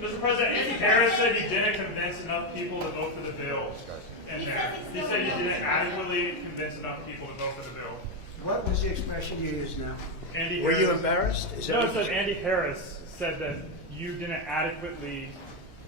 Mr. President, Andy Harris said he didn't convince enough people to vote for the bill in there. He said he didn't adequately convince enough people to vote for the bill. What was the expression you used now? Andy Were you Harris- embarrassed? No, it said Andy Harris said that you didn't adequately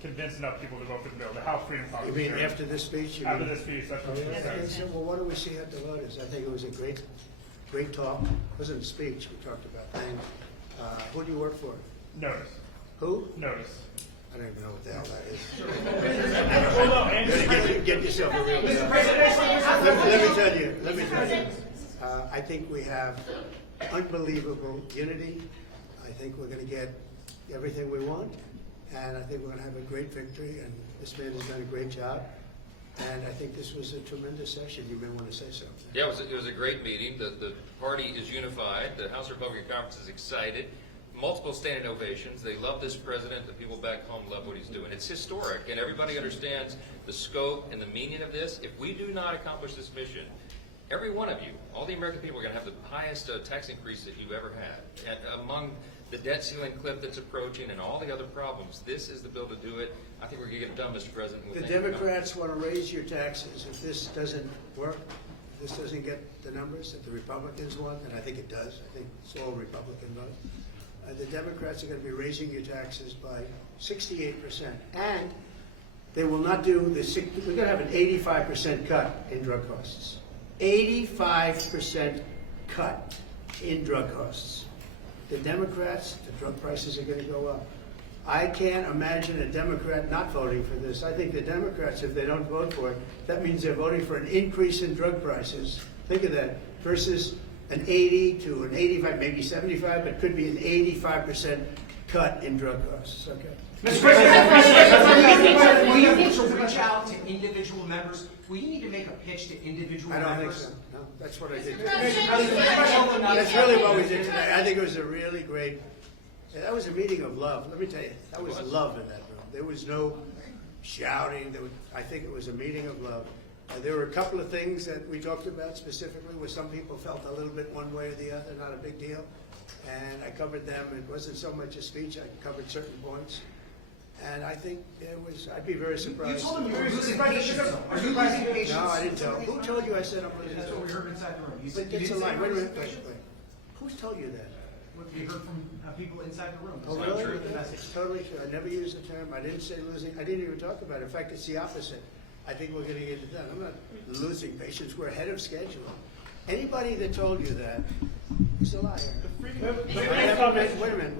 convince enough people to vote for the bill. The House Freedom You Caucus. mean after this speech? After this speech, that's what he Okay, said. so, well, what do we see at the voters? I think it was a great talk. It wasn't a speech we talked about. And who do you work for? Notice. Who? Notice. I don't even know what the hell that is. Well, no, Andy, Get yourself a real Mr. job. President, Let me tell you. I think we have unbelievable unity. I think we're going to get everything we want, and I think we're going to have a great victory, and this man has done a great job. And I think this was a tremendous session. You may want to say something. Yeah, it was a great meeting. The party is unified. The House Republican Conference is excited. Multiple standing ovations. They love this president. The people back home love what he's doing. It's historic, and everybody understands the scope and the meaning of this. If we do not accomplish this mission, every one of you, all the American people, are going to have the highest tax increase that you've ever had. And among the debt ceiling cliff that's approaching and all the other problems, this is the bill to do it. I think we're going to get it done, Mr. President. The Democrats want to raise your taxes. If this doesn't work, if this doesn't get the numbers that the Republicans want, and I think it does, I think it's all Republican vote, the Democrats are going to be raising your taxes by 68%. And they will not do the, we're going to have an 85% cut in drug costs. 85% cut in drug costs. The Democrats, the drug prices are going to go up. I can't imagine a Democrat not voting for this. I think the Democrats, if they don't vote for it, that means they're voting for an increase in drug prices. Think of that, versus an 80 to an 85, maybe 75, but could be an 85% cut in drug costs. Okay. Mr. President, will you need to reach out to individual members? Will you need to make a pitch to individual I members? don't think so. No, that's what I did. President, That's really what we did today. I think it was a really great. That was a meeting of love. Let me tell you, that was love in that room. There was no shouting. I think it was a meeting of love. There were a couple of things that we talked about specifically where some people felt a little bit one way or the other, not a big deal. And I covered them. It wasn't so much a speech. I covered certain points. And I think there was, I'd be very surprised. You told him you were losing patience. Are you losing patience? No, I didn't tell. Who told you I said I'm losing? That's what we heard inside the room. You But said you it's a didn't say lie. you Wait a were minute. losing patience. Who told you that? What we heard from people inside the room. Oh, That's really? true. The message. It's totally true. I never used the term. I didn't say losing. I didn't even talk about it. In fact, it's the opposite. I think we're going to get it done. I'm not losing patience. We're ahead of schedule. Anybody that told you that is a liar. Wait a minute.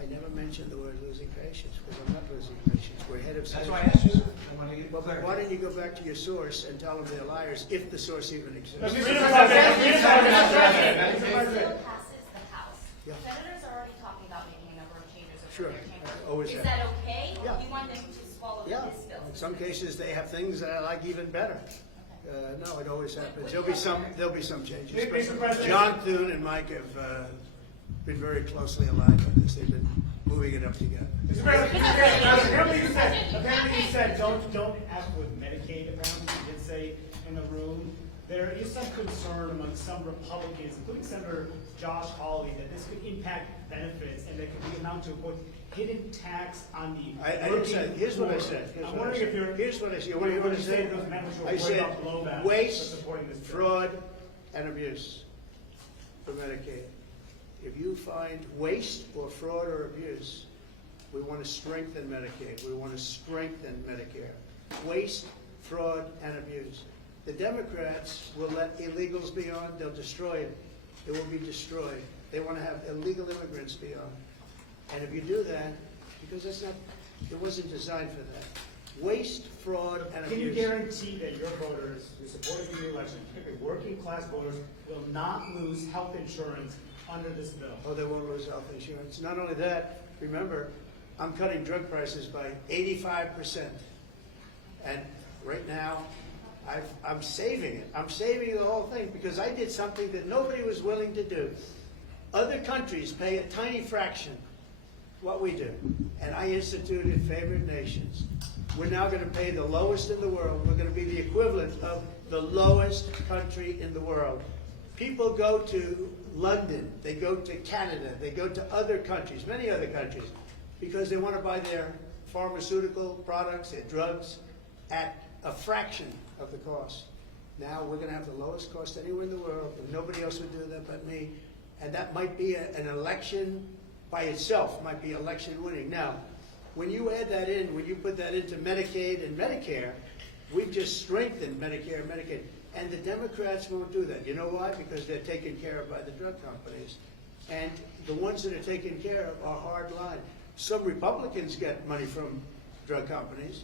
I never mentioned the word losing patience because I'm not losing patience. We're ahead of That's schedule. why I asked you. I want to get Well, but clarity. why don't you go back to your source and tell them they're liars if the source even exists? Mr. It President, still passes the House. Yeah. Senators are already talking about making a number of changes Sure. over their chamber. Always Is have. that okay? Or Yeah. do you want them to swallow Yeah, this bill? in some cases they have things that I like even better. No, it always happens. There'll be some changes. Mr. President. John Thune and Mike have been very closely aligned on this. They've been moving it up together. Mr. President, apparently you said don't F with Medicaid, apparently you did say in the room. There is some concern among some Republicans, including Senator Josh Hawley, that this could impact benefits and that could be amount to a quote, hidden tax on the I didn't say, here's what I said. I'm wondering if you're. Here's what I said. What do you want to say? Those members who are I worried said about blowback for waste, supporting this bill. fraud, and abuse for Medicaid. If you find waste or fraud or abuse, we want to strengthen Medicaid. We want to strengthen Medicare. Waste, fraud, and abuse. The Democrats will let illegals be on. They'll destroy it. It will be destroyed. They want to have illegal immigrants be on. And if you do that, because it wasn't designed for that. Waste, fraud, and Can you abuse. guarantee that your voters who supported you in the election, particularly working class voters, will not lose health insurance under this bill? Oh, they won't lose health insurance. Not only that, remember, I'm cutting drug prices by 85%. And right now, I'm saving it. I'm saving the whole thing because I did something that nobody was willing to do. Other countries pay a tiny fraction what we do. And I instituted favored nations. We're now going to pay the lowest in the world. We're going to be the equivalent of the lowest country in the world. People go to London, they go to Canada, they go to other countries, many other countries, because they want to buy their pharmaceutical products, their drugs, at a fraction of the cost. Now we're going to have the lowest cost anywhere in the world, and nobody else would do that but me. And that might be an election by itself, might be election winning. Now, when you add that in, when you put that into Medicaid and Medicare, we've just strengthened Medicare and Medicaid. And the Democrats won't do that. You know why? Because they're taken care of by the drug companies. And the ones that are taken care of are hard line. Some Republicans get money from drug companies,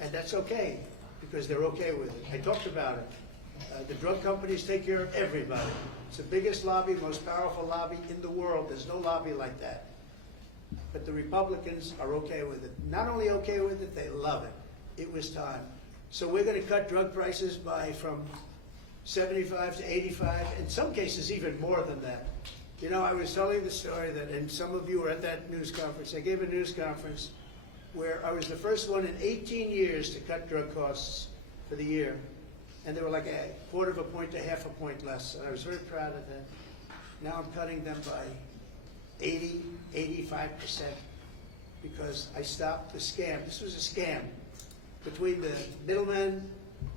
and that's okay, because they're okay with it. I talked about it. The drug companies take care of everybody. It's the biggest lobby, most powerful lobby in the world. There's no lobby like that. But the Republicans are okay with it. Not only okay with it, they love it. It was time. So we're going to cut drug prices from 75 to 85, in some cases even more than that. You know, I was telling the story that, and some of you were at that news conference. I gave a news conference where I was the first one in 18 years to cut drug costs for the year. And they were like a quarter of a point to half a point less. And I was very proud of that. Now I'm cutting them by 80, 85%, because I stopped the scam. This was a scam between the middlemen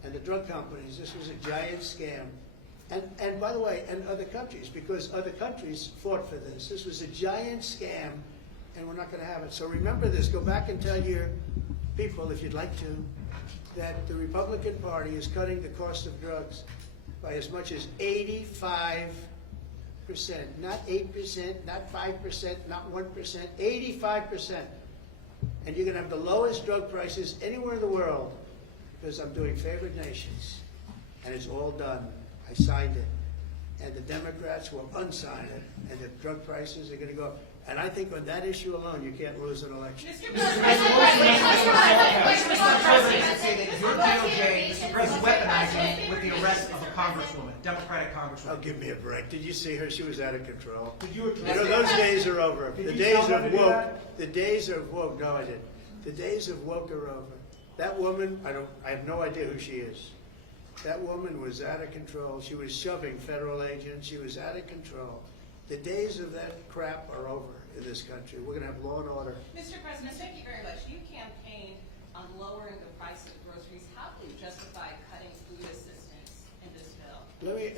and the drug companies. This was a giant scam. And by the way, and other countries, because other countries fought for this. This was a giant scam, and we're not going to have it. So remember this. Go back and tell your people, if you'd like to, that the Republican Party is cutting the cost of drugs by as much as 85%. Not 8%, not 5%, not 1%, 85%. And you're going to have the lowest drug prices anywhere in the world, because I'm doing favored nations. And it's all done. I signed it. And the Democrats will unsign it, and the drug prices are going to go up. And I think on that issue alone, you can't lose an election. Mr. President, say that your DOJ is weaponizing it with the arrest of a congresswoman, Democratic Oh, congresswoman. give me a break. Did you see her? She was out of control. Did you address You know, those days are over. Did The you days tell them of to do woke. that? The days of woke. No, I didn't. The days of woke are over. That woman, I have no idea who she is. That woman was out of control. She was shoving federal agents. She was out of control. The days of that crap are over in this country. We're going to have law and order. Mr. President, thank you very much. You campaigned on lowering the price of groceries. How do you justify cutting food assistance in this bill?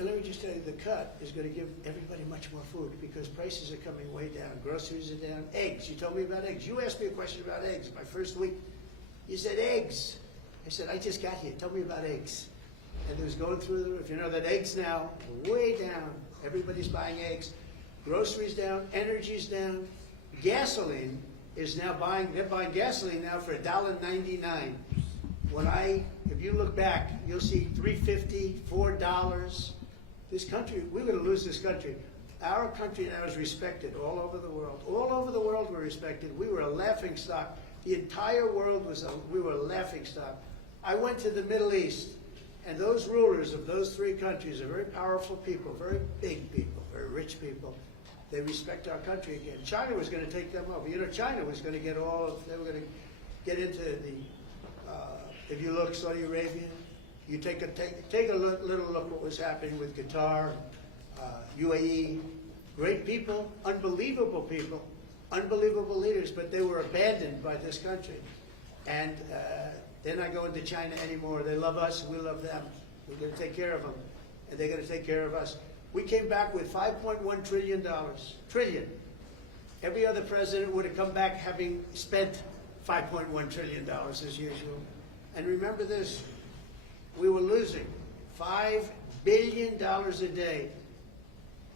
Let me just tell you, the cut is going to give everybody much more food, because prices are coming way down. Groceries are down. Eggs. You told me about eggs. You asked me a question about eggs my first week. You said eggs. I said, I just got here. Tell me about eggs. And it was going through the roof. You know that eggs now are way down. Everybody's buying eggs. Groceries down. Energy's down. Gasoline is now they're buying gasoline now for $1.99. If you look back, you'll see $3.50, $4. This country, we're going to lose this country. Our country now is respected all over the world. All over the world we're respected. We were a laughing stock. The entire world we were a laughing stock. I went to the Middle East, and those rulers of those three countries are very powerful people, very big people, very rich people. They respect our country again. China was going to take them over. You know, China was going to they were going to get into if you look, Saudi Arabia, you take a little look what was happening with Qatar, UAE. Great people, unbelievable leaders, but they were abandoned by this country. And they're not going to China anymore. They love us, we love them. We're going to take care of them, and they're going to take care of us. We came back with $5.1 trillion. Trillion. Every other president would have come back having spent $5.1 trillion as usual. And remember this, we were losing $5 billion a day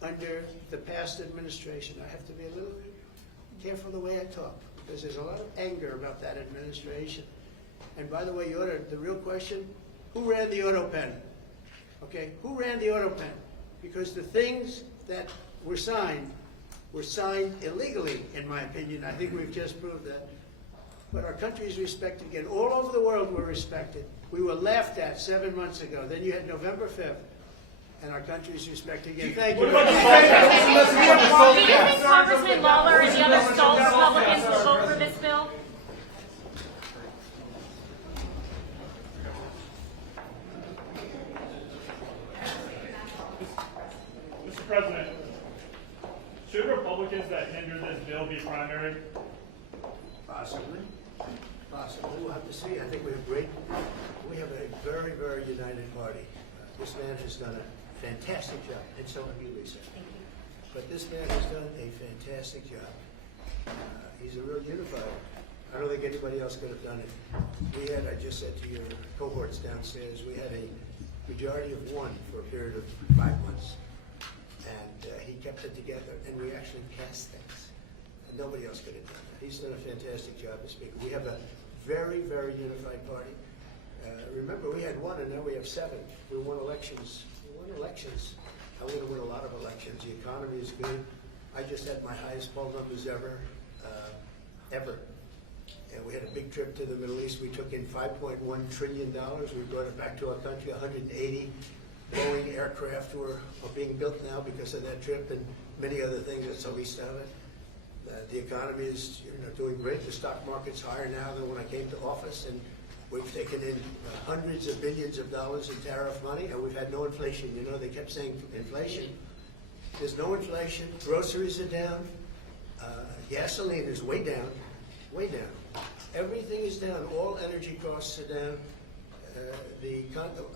under the past administration. I have to be a little careful the way I talk, because there's a lot of anger about that administration. And by the way, the real question, who ran the auto pen? Okay, who ran the auto pen? Because the things that were signed illegally, in my opinion. I think we've just proved that. But our country is respected again. All over the world we're respected. We were laughed at 7 months ago. Then you had November 5th, and our country is respected again. Thank you. What about the Do you think Congressman Lawler and the other stalled Republicans will vote for this bill? Mr. President, should Republicans that hinder this bill be primary? Possibly. We'll have to see. I think we have a very, very united party. This man has done a fantastic job, and so have you, Lisa. Thank you. But this man has done a fantastic job. He's a real unifier. I don't think anybody else could have done it. We had, I just said to your cohorts downstairs, we had a majority of one for a period of 5 months. And he kept it together, and we actually passed things. And nobody else could have done that. He's done a fantastic job as Speaker. We have a very, very unified party. Remember, we had 1, and now we have 7. We won elections. I want to win a lot of elections. The economy is good. I just had my highest poll numbers ever. And we had a big trip to the Middle East. We took in $5.1 trillion. We brought it back to our country. 180 Boeing aircraft are being built now because of that trip, and many other things. That's the least of it. The economy is doing great. The stock market's higher now than when I came to office, and we've taken in hundreds of billions of dollars in tariff money, and we've had no inflation. They kept saying inflation. There's no inflation. Groceries are down. Gasoline is way down. Everything is down. All energy costs are down.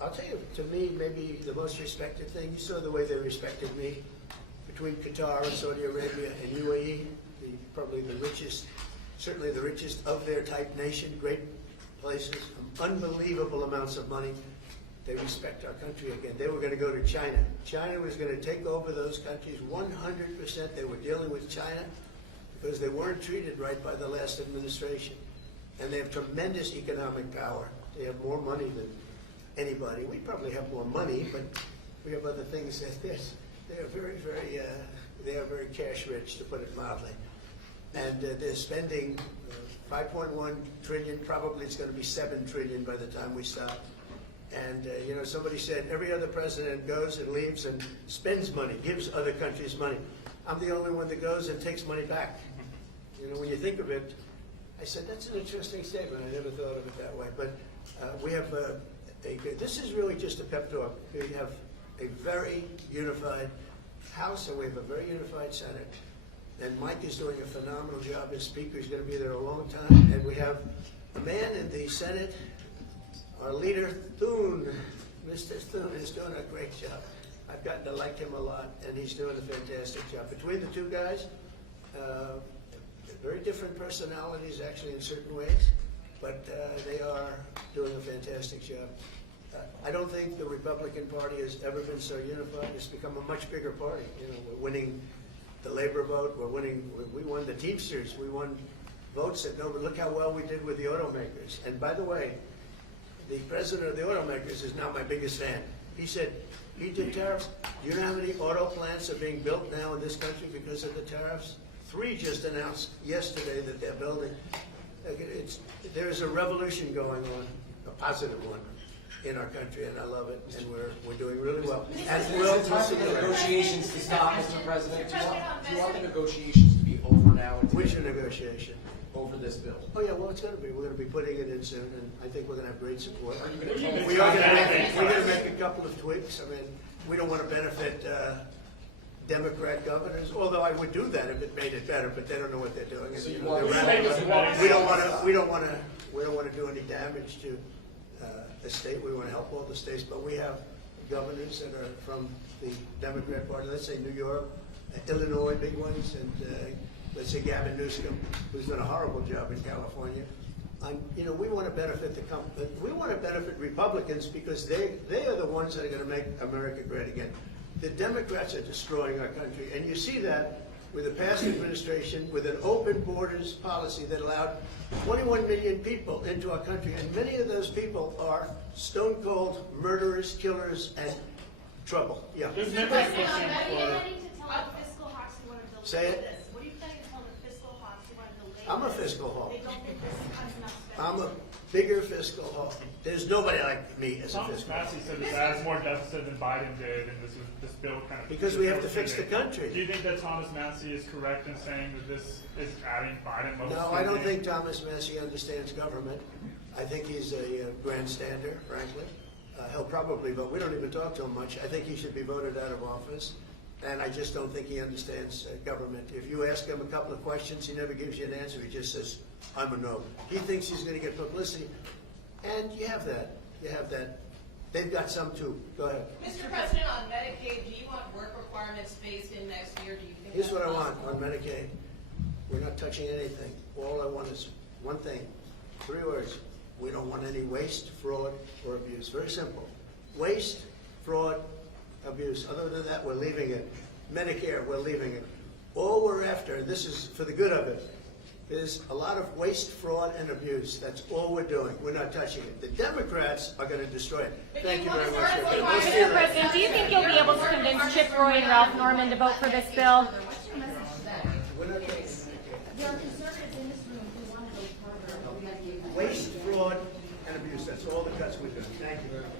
I'll tell you, to me, maybe the most respected thing, you saw the way they respected me between Qatar and Saudi Arabia and UAE, probably the richest, certainly the richest of their type nation, great places, unbelievable amounts of money. They respect our country again. They were going to go to China. China was going to take over those countries 100%. They were dealing with China because they weren't treated right by the last administration. And they have tremendous economic power. They have more money than anybody. We probably have more money, but we have other things that they are very, very, they are very cash rich, to put it mildly. And they're spending 5.1 trillion. Probably it's going to be 7 trillion by the time we stop. And somebody said every other president goes and leaves and spends money, gives other countries money. I'm the only one that goes and takes money back. When you think of it, I said that's an interesting statement. I never thought of it that way. But we have this is really just a pep talk. We have a very unified House, and we have a very unified Senate. And Mike is doing a phenomenal job as Speaker. He's going to be there a long time. And we have a man in the Senate, our leader, Thune. Mr. Thune is doing a great job. I've gotten to like him a lot, and he's doing a fantastic job. Between the two guys, very different personalities, actually, in certain ways, but they are doing a fantastic job. I don't think the Republican Party has ever been so unified. It's become a much bigger party. We're winning the labor vote. We won the Teamsters. We won votes that nobody. Look how well we did with the automakers. And by the way, the president of the automakers is now my biggest fan. He said, he did tariffs. Do you know how many auto plants are being built now in this country because of the tariffs? 3 just announced yesterday that they're building. There's a revolution going on, a positive one, in our country, and I love it, and we're doing really well. As well, time for the negotiations to stop, Mr. President. Do you want the negotiations to be over now? Which are negotiation? Over this bill. Oh yeah, well it's going to be. We're going to be putting it in soon, and I think we're going to have great support. Are you going to We're going to make a couple of tweaks. I mean, we don't want to benefit Democrat governors, although I would do that if it made it better. But they don't know what they're doing. So And, you want we don't want to do any damage to the state. We want to help all the states, but we have governors that are from the Democrat Party. Let's say New York, Illinois, big ones, and let's say Gavin Newsom, who's done a horrible job in California. We want to benefit we want to benefit Republicans because they are the ones that are going to make America great again. The Democrats are destroying our country, and you see that with the past administration, with an open borders policy that allowed 21 million people into our country, and many of those people are stone-cold murderers, killers, and trouble. Yeah. There's never a question What are you for. planning to tell the fiscal hawks who want to delay Say it. this? What are you planning to tell the fiscal hawks who want to delay I'm a this? fiscal hawk. They don't think this cuts enough spending. I'm a bigger fiscal hawk. There's nobody like me as a Thomas fiscal hawk. Massey said this adds more deficit than Biden did, and this bill kind of. Because we have to fix the country. Do you think that Thomas Massey is correct in saying that this is adding Biden level? No, I don't think Thomas Massey understands government. I think he's a grandstander, frankly. He'll probably vote. We don't even talk to him much. I think he should be voted out of office. And I just don't think he understands government. If you ask him a couple of questions, he never gives you an answer. He just says, I'm a no. He thinks he's gonna get publicity, and you have that. They've got some too. Go ahead. Mr. President, on Medicaid, do you want work requirements phased in next year? Do you think Here's that's what I want possible? on Medicaid. We're not touching anything. All I want is one thing, 3 words. We don't want any waste, fraud, or abuse. Very simple. Waste, fraud, abuse. Other than that, we're leaving it. Medicare, we're leaving it. All we're after, and this is for the good of it, is a lot of waste, fraud, and abuse. That's all we're doing. We're not touching it. The Democrats are going to destroy it. Thank you very much. Mr. President, do you think you'll be able to convince Chip Roy and Ralph Norman to vote for this bill? We're not taking Medicaid. There are conservatives in this room who want to go further. Waste, fraud, and abuse. That's all the cuts we're doing. Thank you very much.